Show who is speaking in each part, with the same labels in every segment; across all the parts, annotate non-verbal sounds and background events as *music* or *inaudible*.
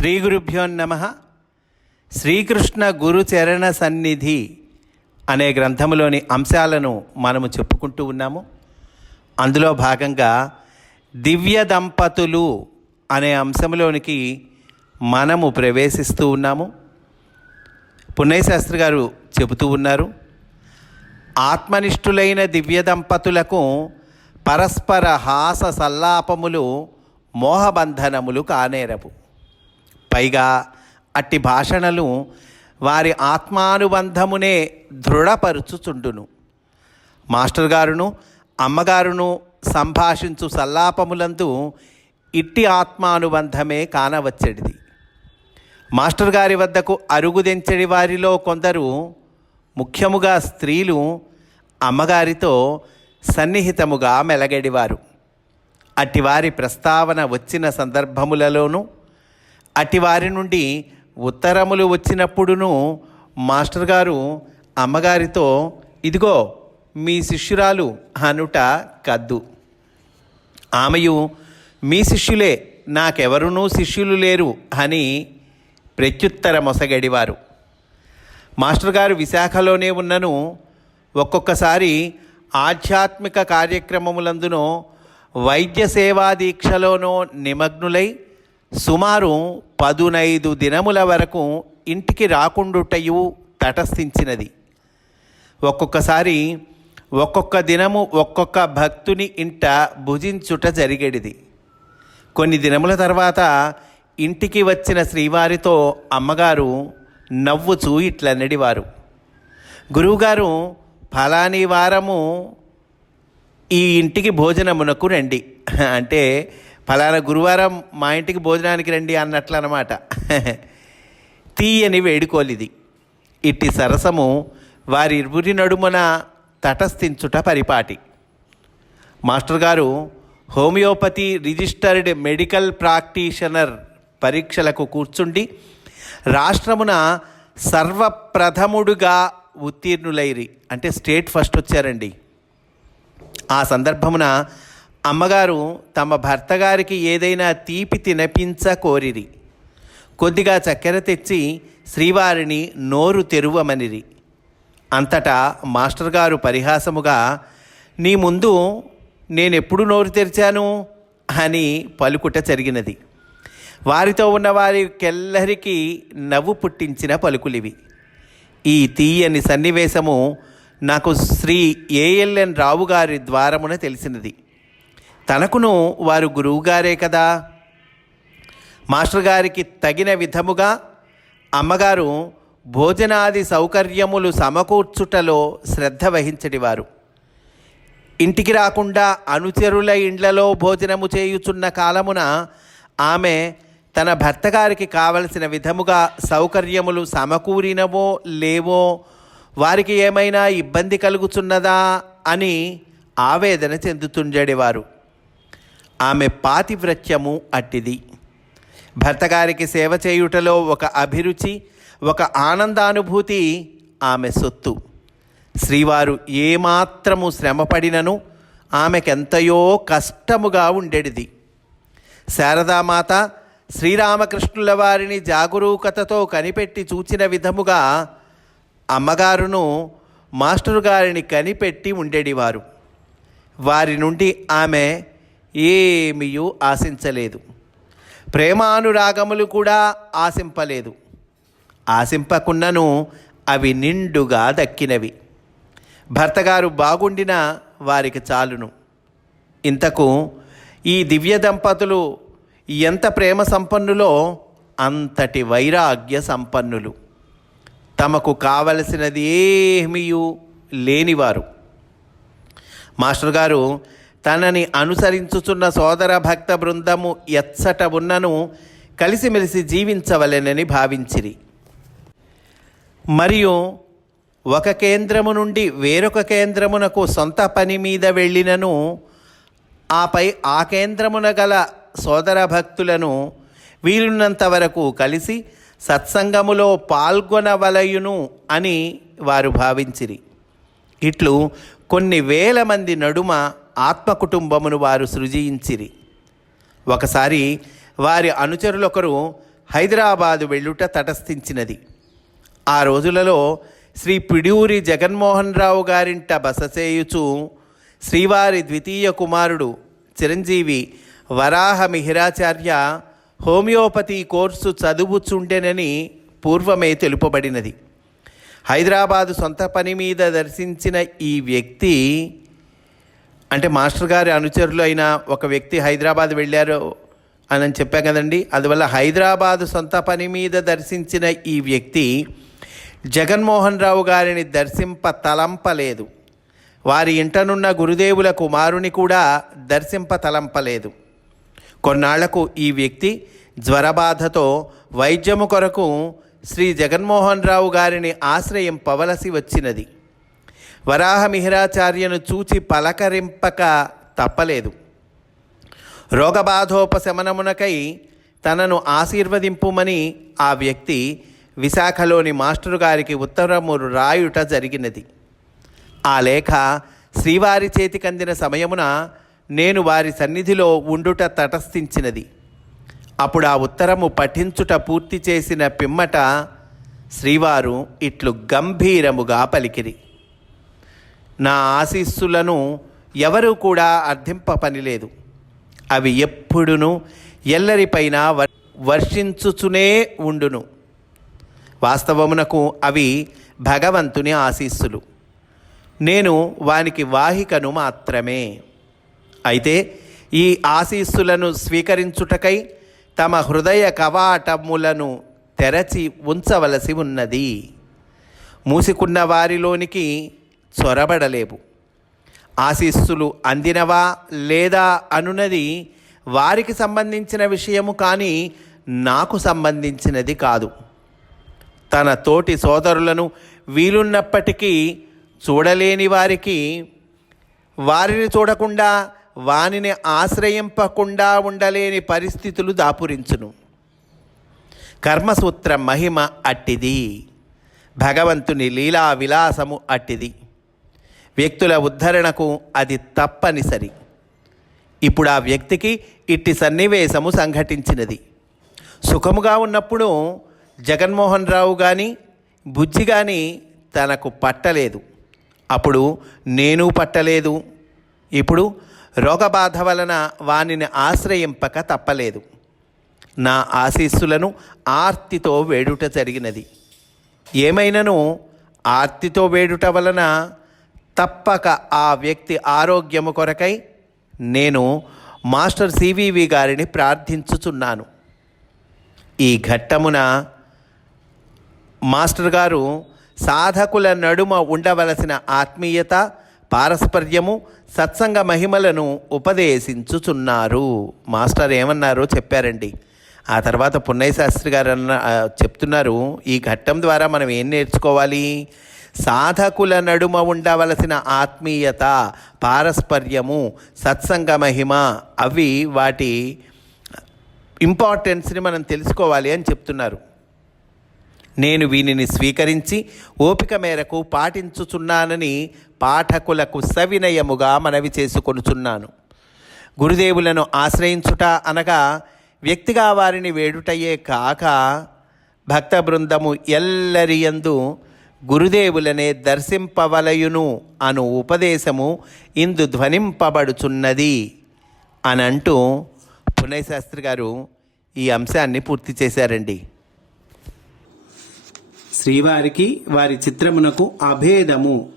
Speaker 1: శ్రీ గురుభ్యో నమ. శ్రీకృష్ణ గురు చరణ సన్నిధి అనే గ్రంథములోని అంశాలను మనము చెప్పుకుంటూ ఉన్నాము. అందులో భాగంగా దివ్య దంపతులు అనే అంశంలోనికి మనము ప్రవేశిస్తూ ఉన్నాము. పుణ్యశాస్త్రి శాస్త్రి గారు చెబుతూ ఉన్నారు ఆత్మనిష్ఠులైన దివ్య దంపతులకు పరస్పర హాస సల్లాపములు మోహబంధనములు కానేరవు. పైగా అట్టి భాషణలు వారి ఆత్మానుబంధమునే దృఢపరుచుచుండును. మాస్టర్ గారును అమ్మగారును సంభాషించు సల్లాపములందు ఇట్టి ఆత్మానుబంధమే కానవచ్చడిది. మాస్టర్ గారి వద్దకు అరుగుదెంచడి వారిలో కొందరు ముఖ్యముగా స్త్రీలు అమ్మగారితో సన్నిహితముగా మెలగడివారు. అటివారి ప్రస్తావన వచ్చిన సందర్భములలోనూ అటివారి నుండి ఉత్తరములు వచ్చినప్పుడును మాస్టర్ గారు అమ్మగారితో ఇదిగో మీ శిష్యురాలు అనుట కద్దు. ఆమెయు మీ శిష్యులే నాకెవరునూ శిష్యులు లేరు అని ప్రత్యుత్తరమొసగడివారు మాస్టర్ గారు విశాఖలోనే ఉన్నను. ఒక్కొక్కసారి ఆధ్యాత్మిక కార్యక్రమములందునో వైద్య సేవా దీక్షలోనో నిమగ్నులై సుమారు పదునైదు దినముల వరకు ఇంటికి రాకుండుటయు తటస్థించినది. ఒక్కొక్కసారి ఒక్కొక్క దినము ఒక్కొక్క భక్తుని ఇంట భుజించుట జరిగేడిది. కొన్ని దినముల తర్వాత ఇంటికి వచ్చిన శ్రీవారితో అమ్మగారు నవ్వుచూ ఇట్లన్నడివారు గురువుగారు ఫలాని వారము ఈ ఇంటికి భోజనమునకు రండి. అంటే ఫలానా గురువారం మా ఇంటికి భోజనానికి రండి అన్నట్లు అనమాట *laughs* తీయని వేడుకోలిది. ఇట్టి సరసము వారి ఇరువురి నడుమున తటస్థించుట పరిపాటి. మాస్టర్ గారు హోమియోపతి రిజిస్టర్డ్ మెడికల్ ప్రాక్టీషనర్ పరీక్షలకు కూర్చుండి రాష్ట్రమున సర్వప్రథముడుగా ఉత్తీర్ణులైరి. అంటే స్టేట్ ఫస్ట్ వచ్చారండి. ఆ సందర్భమున అమ్మగారు తమ భర్త గారికి ఏదైనా తీపి తినపించ కోరిరి. కొద్దిగా చక్కెర తెచ్చి శ్రీవారిని నోరు తెరువమనిరి. అంతటా మాస్టర్ గారు పరిహాసముగా నీ ముందు నేనెప్పుడు నోరు తెరిచాను? అని పలుకుట జరిగినది. వారితో ఉన్న వారికెల్లరికి నవ్వు పుట్టించిన పలుకులివి. ఈ తీయని సన్నివేశము నాకు శ్రీ ఏఎల్ఎన్ రావు గారి ద్వారమున తెలిసినది. తనకును వారు గురువుగారే కదా. మాస్టర్ గారికి తగిన విధముగా అమ్మగారు భోజనాది సౌకర్యములు సమకూర్చుటలో శ్రద్ధ వహించడివారు. ఇంటికి రాకుండా అనుచరుల ఇండ్లలో భోజనము చేయుచున్న కాలమున ఆమె తన భర్త గారికి కావలసిన విధముగా సౌకర్యములు సమకూరినవో లేవో వారికి ఏమైనా ఇబ్బంది కలుగుచున్నదా అని ఆవేదన చెందుతుండేవారు. ఆమె పాతివ్రత్యము అట్టిది. భర్తగారికి సేవ చేయుటలో ఒక అభిరుచి ఒక ఆనందానుభూతి ఆమె సొత్తు. శ్రీవారు ఏమాత్రము శ్రమపడినను ఆమెకెంతయో కష్టముగా ఉండేది శారదామాత శ్రీరామకృష్ణుల వారిని జాగరూకతతో కనిపెట్టి చూచిన విధముగా అమ్మగారును మాస్టరు గారిని కనిపెట్టి ఉండేడివారు. వారి నుండి ఆమె ఏమియూ ఆశించలేదు. ప్రేమానురాగములు కూడా ఆశింపలేదు. ఆశింపకున్నను అవి నిండుగా దక్కినవి. భర్తగారు బాగుండిన వారికి చాలును. ఇంతకు ఈ దివ్య దంపతులు ఎంత ప్రేమ సంపన్నులో అంతటి వైరాగ్య సంపన్నులు. తమకు కావలసినది ఏమీయూ లేనివారు. మాస్టర్ గారు తనని అనుసరించుచున్న సోదర భక్త బృందము ఎచ్చట ఉన్నను కలిసిమెలిసి జీవించవలెనని భావించిరి. మరియు ఒక కేంద్రము నుండి వేరొక కేంద్రమునకు సొంత పని మీద వెళ్ళినను ఆపై ఆ కేంద్రమున గల సోదర భక్తులను వీలున్నంత వరకు కలిసి సత్సంగములో పాల్గొనవలయును అని వారు భావించిరి. ఇట్లు కొన్ని వేల మంది నడుమ ఆత్మ కుటుంబమును వారు సృజించిరి. ఒకసారి వారి అనుచరులొకరు హైదరాబాదు వెళ్ళుట తటస్థించినది. ఆ రోజులలో శ్రీ పిడూరి జగన్మోహన్ రావు గారింట బస చేయుచు శ్రీవారి ద్వితీయ కుమారుడు చిరంజీవి వరాహ మిహిరాచార్య హోమియోపతి కోర్సు చదువుచుండెనని పూర్వమే తెలుపబడినది. హైదరాబాదు సొంత పని మీద దర్శించిన ఈ వ్యక్తి అంటే మాస్టర్ గారి అనుచరులు అయిన ఒక వ్యక్తి హైదరాబాద్ వెళ్ళారు అని చెప్పా కదండి. అందువల్ల హైదరాబాదు సొంత పని మీద దర్శించిన ఈ వ్యక్తి జగన్మోహన్ రావు గారిని దర్శింప తలంపలేదు. వారి ఇంటనున్న గురుదేవుల కుమారుని కూడా దర్శింప తలంపలేదు. కొన్నాళ్ళకు ఈ వ్యక్తి జ్వరబాధతో వైద్యము కొరకు శ్రీ జగన్మోహన్ రావు గారిని ఆశ్రయింపవలసి వచ్చినది. వరాహ మిహిరాచార్యను చూచి పలకరింపక తప్పలేదు. రోగబాధోపశమనమునకై తనను ఆశీర్వదింపుమని ఆ వ్యక్తి విశాఖలోని మాస్టరు గారికి ఉత్తరము రాయుట జరిగినది. ఆ లేఖ శ్రీవారి చేతికందిన సమయమున నేను వారి సన్నిధిలో ఉండుట తటస్థించినది. అప్పుడు ఆ ఉత్తరము పఠించుట పూర్తి చేసిన పిమ్మట శ్రీవారు ఇట్లు గంభీరముగా పలికిరి. నా ఆశీస్సులను ఎవరూ కూడా అర్థింప పనిలేదు అవి ఎప్పుడును ఎల్లరిపైన వర్- వర్షించుచునే ఉండును. వాస్తవమునకు అవి భగవంతుని ఆశీస్సులు. నేను వానికి వాహికను మాత్రమే. అయితే ఈ ఆశీస్సులను స్వీకరించుటకై తమ హృదయ కవాటములను తెరచి ఉంచవలసి ఉన్నది. మూసికున్న వారిలోనికి చొరబడలేవు. ఆశీస్సులు అందినవా లేదా అనున్నది వారికి సంబంధించిన విషయము కానీ నాకు సంబంధించినది కాదు. తన తోటి సోదరులను వీలున్నప్పటికీ చూడలేని వారికి వారిని చూడకుండా వానిని ఆశ్రయింపకుండా ఉండలేని పరిస్థితులు దాపురించును. కర్మసూత్ర మహిమ అట్టిది. భగవంతుని లీలా విలాసము అట్టిది. వ్యక్తుల ఉద్ధరణకు అది తప్పనిసరి. ఇప్పుడు ఆ వ్యక్తికి ఇట్టి సన్నివేశము సంఘటించినది. సుఖముగా ఉన్నప్పుడు జగన్మోహన్ రావు కానీ బుజ్జి కానీ తనకు పట్టలేదు. అప్పుడు నేను పట్టలేదు. ఇప్పుడు రోగబాధ వలన వానిని ఆశ్రయింపక తప్పలేదు. నా ఆశీస్సులను ఆర్తితో వేడుట జరిగినది. ఏమైనను ఆర్తితో వేడుట వలన తప్పక ఆ వ్యక్తి ఆరోగ్యము కొరకై నేను మాస్టర్ సివివి గారిని ప్రార్థించుచున్నాను. ఈ ఘట్టమున మాస్టర్ గారు సాధకుల నడుమ ఉండవలసిన ఆత్మీయత పారస్పర్యము సత్సంగ మహిమలను ఉపదేశించుచున్నారు. మాస్టర్ ఏమన్నారో చెప్పారండి. ఆ తర్వాత పున్నయ్య శాస్త్రి గారు అన్న చెప్తున్నారు ఈ ఘట్టం ద్వారా మనం ఏం నేర్చుకోవాలి? సాధకుల నడుమ ఉండవలసిన ఆత్మీయత పారస్పర్యము సత్సంగ మహిమ అవి వాటి ఇంపార్టెన్స్ని మనం తెలుసుకోవాలి అని చెప్తున్నారు. నేను వీనిని స్వీకరించి ఓపిక మేరకు పాటించుచున్నానని పాఠకులకు సవినయముగా మనవి చేసుకొనుచున్నాను. గురుదేవులను ఆశ్రయించుట అనగా వ్యక్తిగా వారిని వేడుటయే కాక భక్త బృందము ఎల్లరియందు గురుదేవులనే దర్శింపవలయును అను ఉపదేశము ఇందు ధ్వనింపబడుచున్నది. అని అంటూ పునయ్ శాస్త్రి గారు ఈ అంశాన్ని పూర్తి చేశారండి.
Speaker 2: శ్రీవారికి వారి చిత్రమునకు అభేదము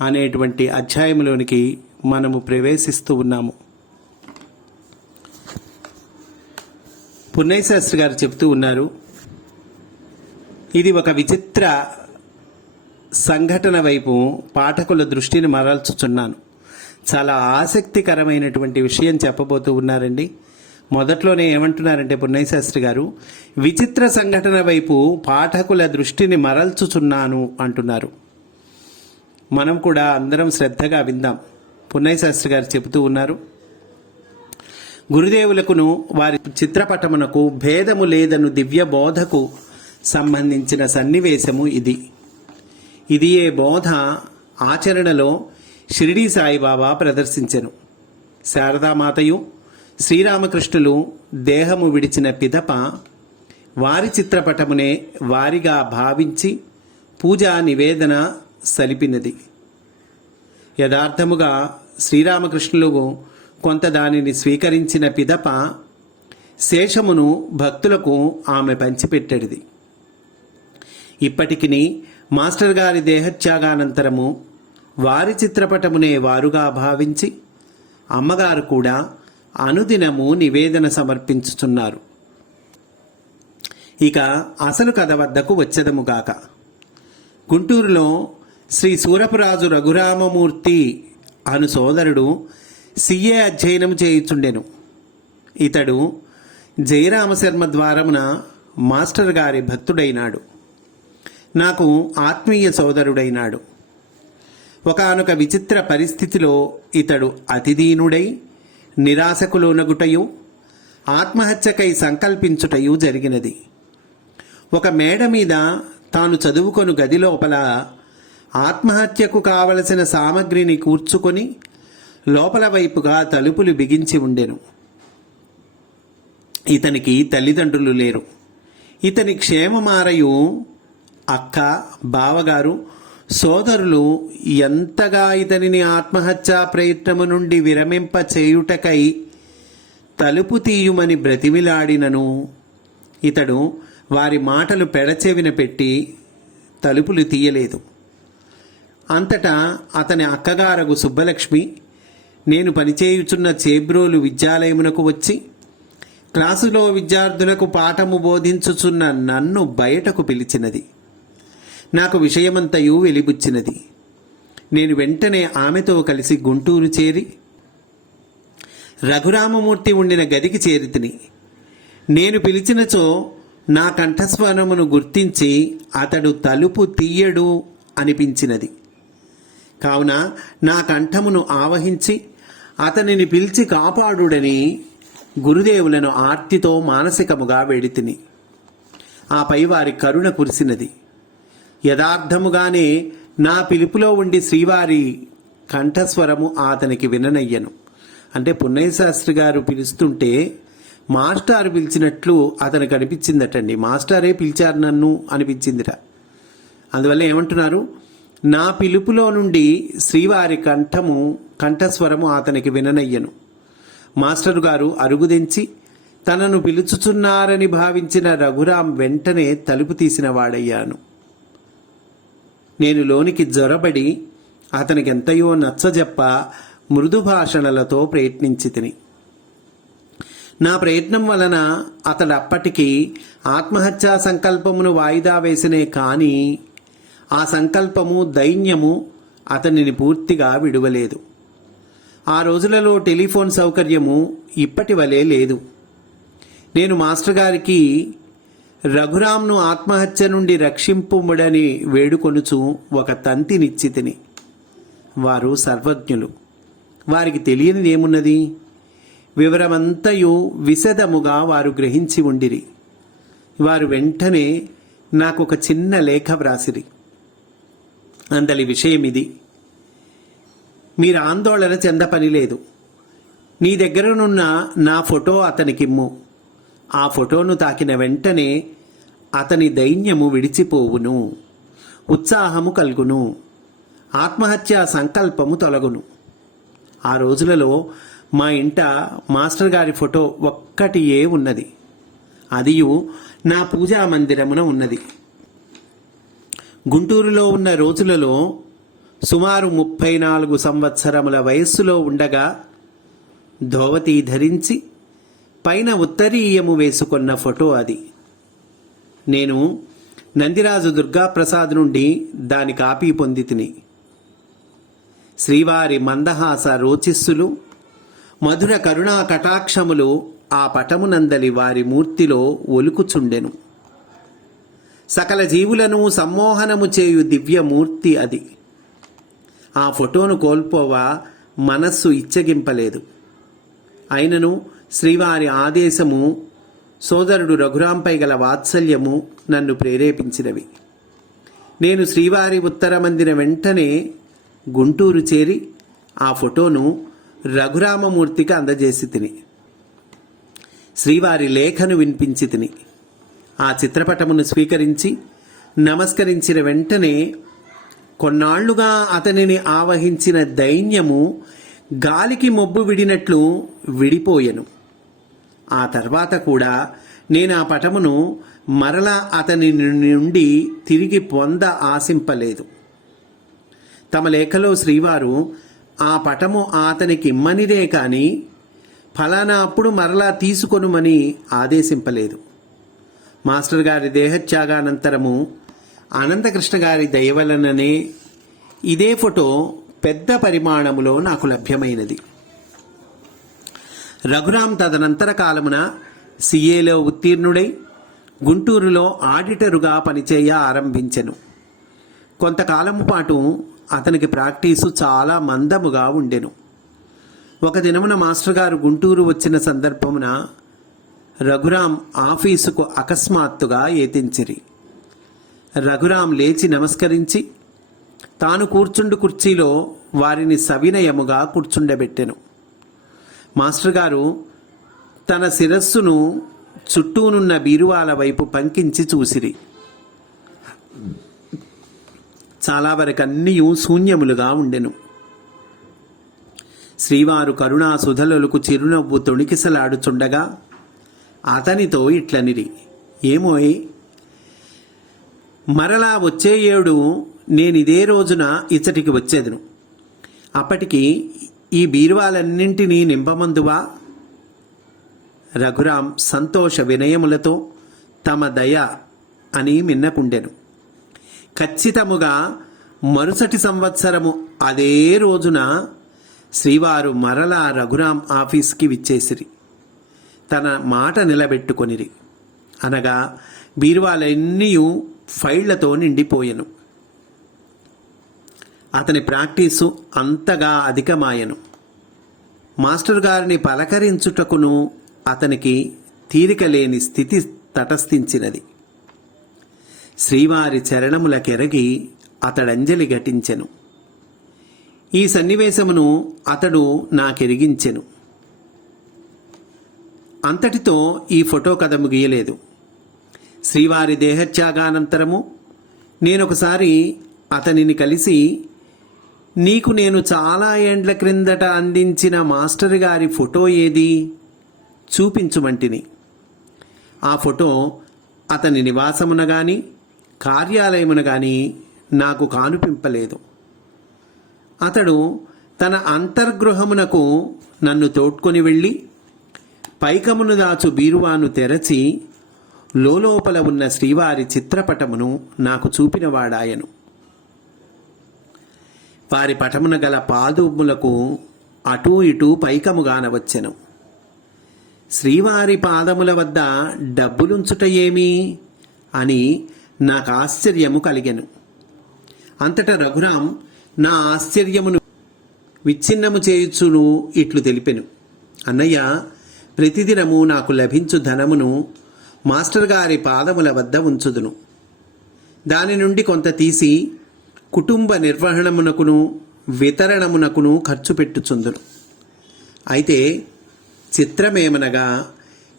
Speaker 2: అనేటువంటి అధ్యాయంలోనికి మనము ప్రవేశిస్తూ ఉన్నాము. పున్నయ్య శాస్త్రి గారు చెప్తూ ఉన్నారు ఇది ఒక విచిత్ర సంఘటన వైపు పాఠకుల దృష్టిని మరల్చుచున్నాను. చాలా ఆసక్తికరమైనటువంటి విషయం చెప్పబోతూ ఉన్నారండి. మొదట్లోనే ఏమంటున్నారంటే పున్నయశాస్త్రి గారు విచిత్ర సంఘటన వైపు పాఠకుల దృష్టిని మరల్చుచున్నాను అంటున్నారు. మనం కూడా అందరం శ్రద్ధగా విందాం. పున్నయశాస్త్రి గారు చెబుతూ ఉన్నారు గురుదేవులకును వారి చిత్రపటమునకు భేదము లేదను దివ్య బోధకు సంబంధించిన సన్నివేశము ఇది. ఇది ఏ బోధ ఆచరణలో షిరిడీ సాయిబాబా ప్రదర్శించెను. శారదామాతయు శ్రీరామకృష్ణులు దేహము విడిచిన పిదప వారి చిత్రపటమునే వారిగా భావించి పూజా నివేదన సలిపినది. యథార్థముగా శ్రీరామకృష్ణులు కొంత దానిని స్వీకరించిన పిదప శేషమును భక్తులకు ఆమె పంచిపెట్టడిది. ఇప్పటికిని మాస్టర్ గారి దేహత్యాగానంతరము వారి చిత్రపటమునే వారుగా భావించి అమ్మగారు కూడా అనుదినము నివేదన సమర్పించుచున్నారు. ఇక అసలు కథ వద్దకు వచ్చదముగాక గుంటూరులో శ్రీ సూరపురాజు రఘురామమూర్తి అను సోదరుడు సిఏ అధ్యయనం చేయుచుండెను. ఇతడు జయరామశర్మ ద్వారమున మాస్టర్ గారి భక్తుడైనాడు. నాకు ఆత్మీయ సోదరుడైనాడు. ఒకానొక విచిత్ర పరిస్థితిలో ఇతడు అతిదీనుడై నిరాశకు లోనగుటయు ఆత్మహత్యకై సంకల్పించుటయు జరిగినది. ఒక మేడ మీద తాను చదువుకొను గది లోపల ఆత్మహత్యకు కావలసిన సామగ్రిని కూర్చుకొని లోపల వైపుగా తలుపులు బిగించి ఉండెను. ఇతనికి తల్లిదండ్రులు లేరు. ఇతని క్షేమమారయు అక్క బావగారు సోదరులు ఎంతగా ఇతనిని ఆత్మహత్యా ప్రయత్నము నుండి విరమింప చేయుటకై తలుపు తీయుమని బ్రతిమిలాడినను. ఇతడు వారి మాటలు పెడచెవిన పెట్టి తలుపులు తీయలేదు. అంతటా అతని అక్కగారగు సుబ్బలక్ష్మి నేను పనిచేయుచున్న చేబ్రోలు విద్యాలయమునకు వచ్చి క్లాసులో విద్యార్థులకు పాఠము బోధించుచున్న నన్ను బయటకు పిలిచినది. నాకు విషయమంతయు వెలిబుచ్చినది. నేను వెంటనే ఆమెతో కలిసి గుంటూరు చేరి రఘురామమూర్తి ఉండిన గదికి చేరితిని. నేను పిలిచినచో నా కంఠస్వరమును గుర్తించి అతడు తలుపు తీయడు అనిపించినది. కావున నా కంఠమును ఆవహించి అతనిని పిలిచి కాపాడుడని గురుదేవులను ఆర్తితో మానసికముగా వెడితిని. ఆపై వారి కరుణ కురిసినది. యథార్థముగానే నా పిలుపులో ఉండి శ్రీవారి కంఠస్వరము అతనికి విననయ్యను. అంటే పున్నయ్య శాస్త్రి గారు పిలుస్తుంటే మాస్టారు పిలిచినట్లు అతనికి అనిపించిందటండి. మాస్టారే పిలిచారు నన్ను అనిపించిందిట. అందువల్ల ఏమంటున్నారు? నా పిలుపులో నుండి శ్రీవారి కంఠము కంఠస్వరము అతనికి విననయ్యను. మాస్టరు గారు అరుగుదెంచి తనను పిలుచుచున్నారని భావించిన రఘురాం వెంటనే తలుపు తీసిన వాడయ్యాను. నేను లోనికి జ్వరబడి అతనికి ఎంతయో నచ్చజెప్ప మృదు భాషణలతో ప్రయత్నించి తిని నా ప్రయత్నం వలన అతడు అప్పటికి ఆత్మహత్యా సంకల్పమును వాయిదా వేసినే కాని ఆ సంకల్పము దైన్యము అతనిని పూర్తిగా విడువలేదు. ఆ రోజులలో టెలిఫోన్ సౌకర్యము ఇప్పటి వలె లేదు. నేను మాస్టర్ గారికి రఘురామ్ను ఆత్మహత్య నుండి రక్షింపుముడని వేడుకొనుచు ఒక తంతినిచ్చితిని. వారు సర్వజ్ఞులు. వారికి తెలియనిది ఏమున్నది వివరమంతయు విశదముగా వారు గ్రహించి ఉండిరి. వారు వెంటనే నాకు ఒక చిన్న లేఖ వ్రాసిరి. అందలి విషయం ఇది మీరు ఆందోళన చెంద పని లేదు నీ దగ్గరనున్న నా ఫోటో అతనికిమ్ము. ఆ ఫోటోను తాకిన వెంటనే అతని దైన్యము విడిచిపోవును ఉత్సాహము కలుగును ఆత్మహత్యా సంకల్పము తొలగును. ఆ రోజులలో మా ఇంట మాస్టర్ గారి ఫోటో ఒక్కటియే ఉన్నది? అదియు నా పూజా మందిరమున ఉన్నది. గుంటూరులో ఉన్న రోజులలో సుమారు ముప్పై నాలుగు సంవత్సరముల వయస్సులో ఉండగా ధోవతి ధరించి పైన ఉత్తరీయము వేసుకున్న ఫోటో అది. నేను నందిరాజు దుర్గాప్రసాద్ నుండి దాని కాపీ పొంది తిని. శ్రీవారి మందహాస రోచిస్సులు మధుర కరుణా కటాక్షములు ఆ పటమునందలి వారి మూర్తిలో ఒలుకుచుండెను. సకల జీవులను సమ్మోహనము చేయు దివ్యమూర్తి అది. ఆ ఫోటోను కోల్పోవా మనస్సు ఇచ్చగింపలేదు. అయినను శ్రీవారి ఆదేశము సోదరుడు రఘురాంపై గల వాత్సల్యము నన్ను ప్రేరేపించినవి. నేను శ్రీవారి ఉత్తరమందిన వెంటనే గుంటూరు చేరి ఆ ఫోటోను రఘురామమూర్తికి అందజేసి తిని శ్రీవారి లేఖను వినిపించి తిని ఆ చిత్రపటమును స్వీకరించి నమస్కరించిన వెంటనే కొన్నాళ్ళుగా అతనిని ఆవహించిన దైన్యము గాలికి మొబ్బు విడినట్లు విడిపోయెను. ఆ తర్వాత కూడా నేను ఆ పటమును మరలా అతని నుండి తిరిగి పొంద ఆశింపలేదు. తమ లేఖలో శ్రీవారు ఆ పటము అతనికి ఇమ్మనిదే కాని ఫలానా అప్పుడు మరలా తీసుకొనుమని ఆదేశింపలేదు. మాస్టర్ గారి దేహత్యాగానంతరము అనంతకృష్ణ గారి దయవలననే ఇదే ఫోటో పెద్ద పరిమాణములో నాకు లభ్యమైనది. రఘురాం తదనంతర కాలమున సిఏలో ఉత్తీర్ణుడై గుంటూరులో ఆడిటరుగా పనిచేయ ఆరంభించెను. కొంతకాలము పాటు అతనికి ప్రాక్టీసు చాలా మందముగా ఉండెను. ఒక దినమున మాస్టర్ గారు గుంటూరు వచ్చిన సందర్భమున రఘురాం ఆఫీసుకు అకస్మాత్తుగా ఏతించిరి. రఘురాం లేచి నమస్కరించి తాను కూర్చుండు కుర్చీలో వారిని సవినయముగా కూర్చుండబెట్టెను. మాస్టర్ గారు తన శిరస్సును చుట్టూనున్న బీరువాల వైపు పంకించి చూసిరి. చాలా వరకు అన్నీ శూన్యములుగా ఉండెను. శ్రీవారు కరుణా సుధలులకు చిరునవ్వు తొణికిసలాడుచుండగా అతనితో ఇట్లనిరి. ఏమోయ్? మరలా వచ్చే ఏడు నేనిదే రోజున ఇచ్చటికి వచ్చేదను. అప్పటికి ఈ బీరువాలన్నింటినీ నింపమందువా? రఘురాం సంతోష వినయములతో తమ దయ అని మిన్నకుండెను. ఖచ్చితముగా మరుసటి సంవత్సరము అదే రోజున శ్రీవారు మరలా రఘురాం ఆఫీస్కి విచ్చేసిరి. తన మాట నిలబెట్టుకొనిరి. అనగా బీరువాలన్నీ ఫైళ్ళతో నిండిపోయెను. అతని ప్రాక్టీసు అంతగా అధికమాయను. మాస్టర్ గారిని పలకరించుటకును అతనికి తీరిక లేని స్థితి తటస్థించినది. శ్రీవారి చరణములకెరగి అతడంజలి ఘటించెను. ఈ సన్నివేశమును అతడు నాకెరిగించెను. అంతటితో ఈ ఫోటో కథ ముగియలేదు. శ్రీవారి దేహత్యాగానంతరము నేనొకసారి అతనిని కలిసి నీకు నేను చాలా ఏండ్ల క్రిందట అందించిన మాస్టర్ గారి ఫోటో ఏది? చూపించుమంటిని ఆ ఫోటో అతని నివాసమున గాని కార్యాలయమున గాని నాకు కానుపింపలేదు. అతడు తన అంతర్గృహమునకు నన్ను తోడ్కొని వెళ్ళి పైకమును దాచు బీరువాను తెరచి లోలోపల ఉన్న శ్రీవారి చిత్రపటమును నాకు చూపినవాడాయను. వారి పటమున గల పాదములకు అటూ ఇటూ పైకముగాన వచ్చెను. శ్రీవారి పాదముల వద్ద డబ్బులుంచుట ఏమి అని నాకు ఆశ్చర్యము కలిగెను. అంతటా రఘురాం నా ఆశ్చర్యమును విచ్ఛిన్నము చేయుచును ఇట్లు తెలిపెను. అన్నయ్య ప్రతిదినము నాకు లభించు ధనమును మాస్టర్ గారి పాదముల వద్ద ఉంచుదును. దాని నుండి కొంత తీసి కుటుంబ నిర్వహణమునకును వితరణమునకును ఖర్చు పెట్టుచుందును. అయితే చిత్రమేమనగా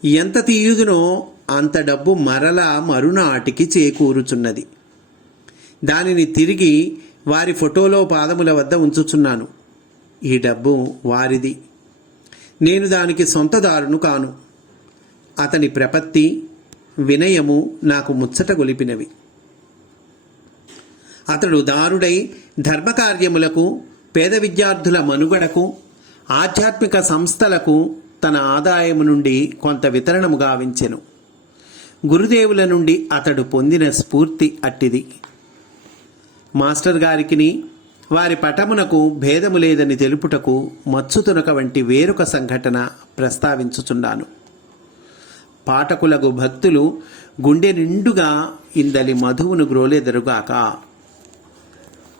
Speaker 2: ఎంత తీయుదునో అంత డబ్బు మరలా మరునాటికి చేకూరుచున్నది. దానిని తిరిగి వారి ఫోటోలో పాదముల వద్ద ఉంచుచున్నాను. ఈ డబ్బు వారిది. నేను దానికి సొంతదారును కాను. అతని ప్రపత్తి వినయము నాకు ముచ్చట గొలిపినవి. అతడు దారుడై ధర్మకార్యములకు పేద విద్యార్థుల మనుగడకు ఆధ్యాత్మిక సంస్థలకు తన ఆదాయము నుండి కొంత వితరణము గావించెను. గురుదేవుల నుండి అతడు పొందిన స్ఫూర్తి అట్టిది. మాస్టర్ గారికిని వారి పటమునకు భేదము లేదని తెలుపుటకు మచ్చుతునక వంటి వేరొక సంఘటన ప్రస్తావించుచున్నాను. పాఠకులకు భక్తులు గుండె నిండుగా ఇందలి మధువును గ్రోలేదరుగాక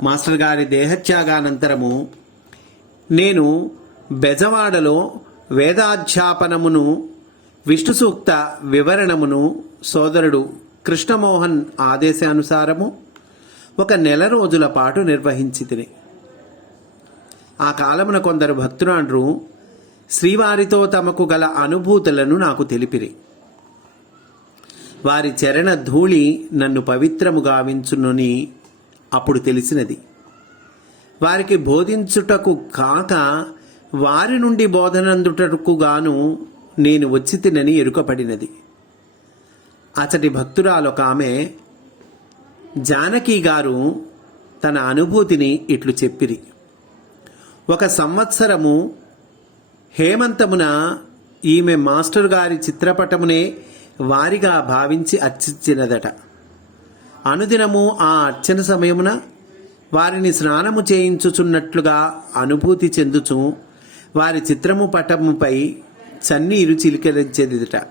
Speaker 2: మాస్టర్ గారి దేహత్యాగానంతరము నేను బెజవాడలో వేదాధ్యాపనమును విష్ణు సూక్త వివరణమును సోదరుడు కృష్ణమోహన్ ఆదేశానుసారము ఒక నెల రోజుల పాటు నిర్వహించి తిని ఆ కాలమున కొందరు భక్తురాండ్రు శ్రీవారితో తమకు గల అనుభూతులను నాకు తెలిపిరి. వారి చరణ ధూళి నన్ను పవిత్రము గావించునని అప్పుడు తెలిసినది. వారికి బోధించుటకు కాక వారి నుండి బోధనందుటకు గాను నేను వచ్చి తినని ఎరుకపడినది. అతడి భక్తురాలొక ఆమె జానకి గారు తన అనుభూతిని ఇట్లు చెప్పిరి. ఒక సంవత్సరము హేమంతమున ఈమె మాస్టర్ గారి చిత్రపటమునే వారిగా భావించి అర్చించినదట అనుదినము ఆ అర్చన సమయమున వారిని స్నానము చేయించుచున్నట్లుగా అనుభూతి చెందుచు వారి చిత్రము పటముపై చన్నీరు చిలికరించేదిట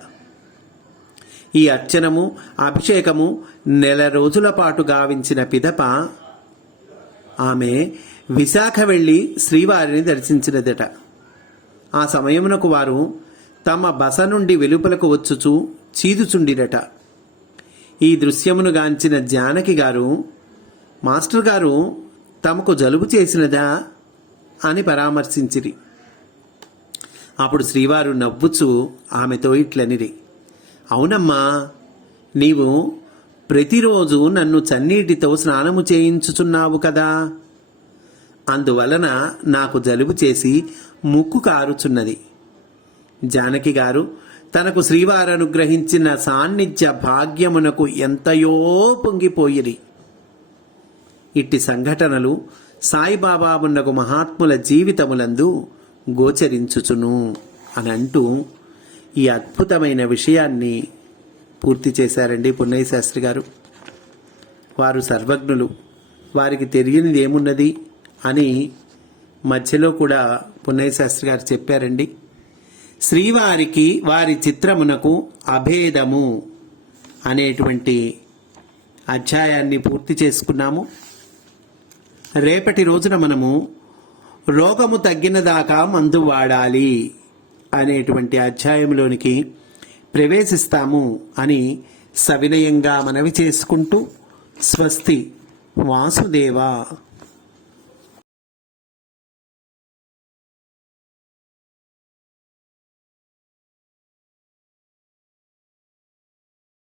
Speaker 2: ఈ అర్చనము అభిషేకము నెల రోజుల పాటు గావించిన పిదప ఆమె విశాఖ వెళ్ళి శ్రీవారిని దర్శించినదట. ఆ సమయమునకు వారు తమ బస నుండి వెలుపలకు వచ్చుచు చీదుచుండిరట. ఈ దృశ్యమును గాంచిన జానకి గారు మాస్టర్ గారు తమకు జలుబు చేసినదా? అని పరామర్శించిరి. అప్పుడు శ్రీవారు నవ్వుచు ఆమెతో ఇట్లనిరి అవునమ్మా నీవు ప్రతిరోజు నన్ను చన్నీటితో స్నానము చేయించుచున్నావు కదా. అందువలన నాకు జలుబు చేసి ముక్కు కారుచున్నది. జానకి గారు తనకు శ్రీవారు అనుగ్రహించిన సాన్నిధ్య భాగ్యమునకు ఎంతయో పొంగిపోయిరి. ఇట్టి సంఘటనలు సాయిబాబా ఉన్నకు మహాత్ముల జీవితములందు గోచరించుచును అని అంటూ ఈ అద్భుతమైన విషయాన్ని పూర్తి చేశారండి పున్నయ్య శాస్త్రి గారు. వారు సర్వజ్ఞులు. వారికి తెలియనిది ఏమున్నది అని మధ్యలో కూడా పున్నయ్య శాస్త్రి గారు చెప్పారండి. శ్రీవారికి వారి చిత్రమునకు అభేదము అనేటువంటి అధ్యాయాన్ని పూర్తి చేసుకున్నాము. రేపటి రోజున మనము రోగము తగ్గినదాకా మందు వాడాలి అనేటువంటి అధ్యాయంలోనికి ప్రవేశిస్తాము అని సవినయంగా మనవి చేసుకుంటూ స్వస్తి వాసుదేవ.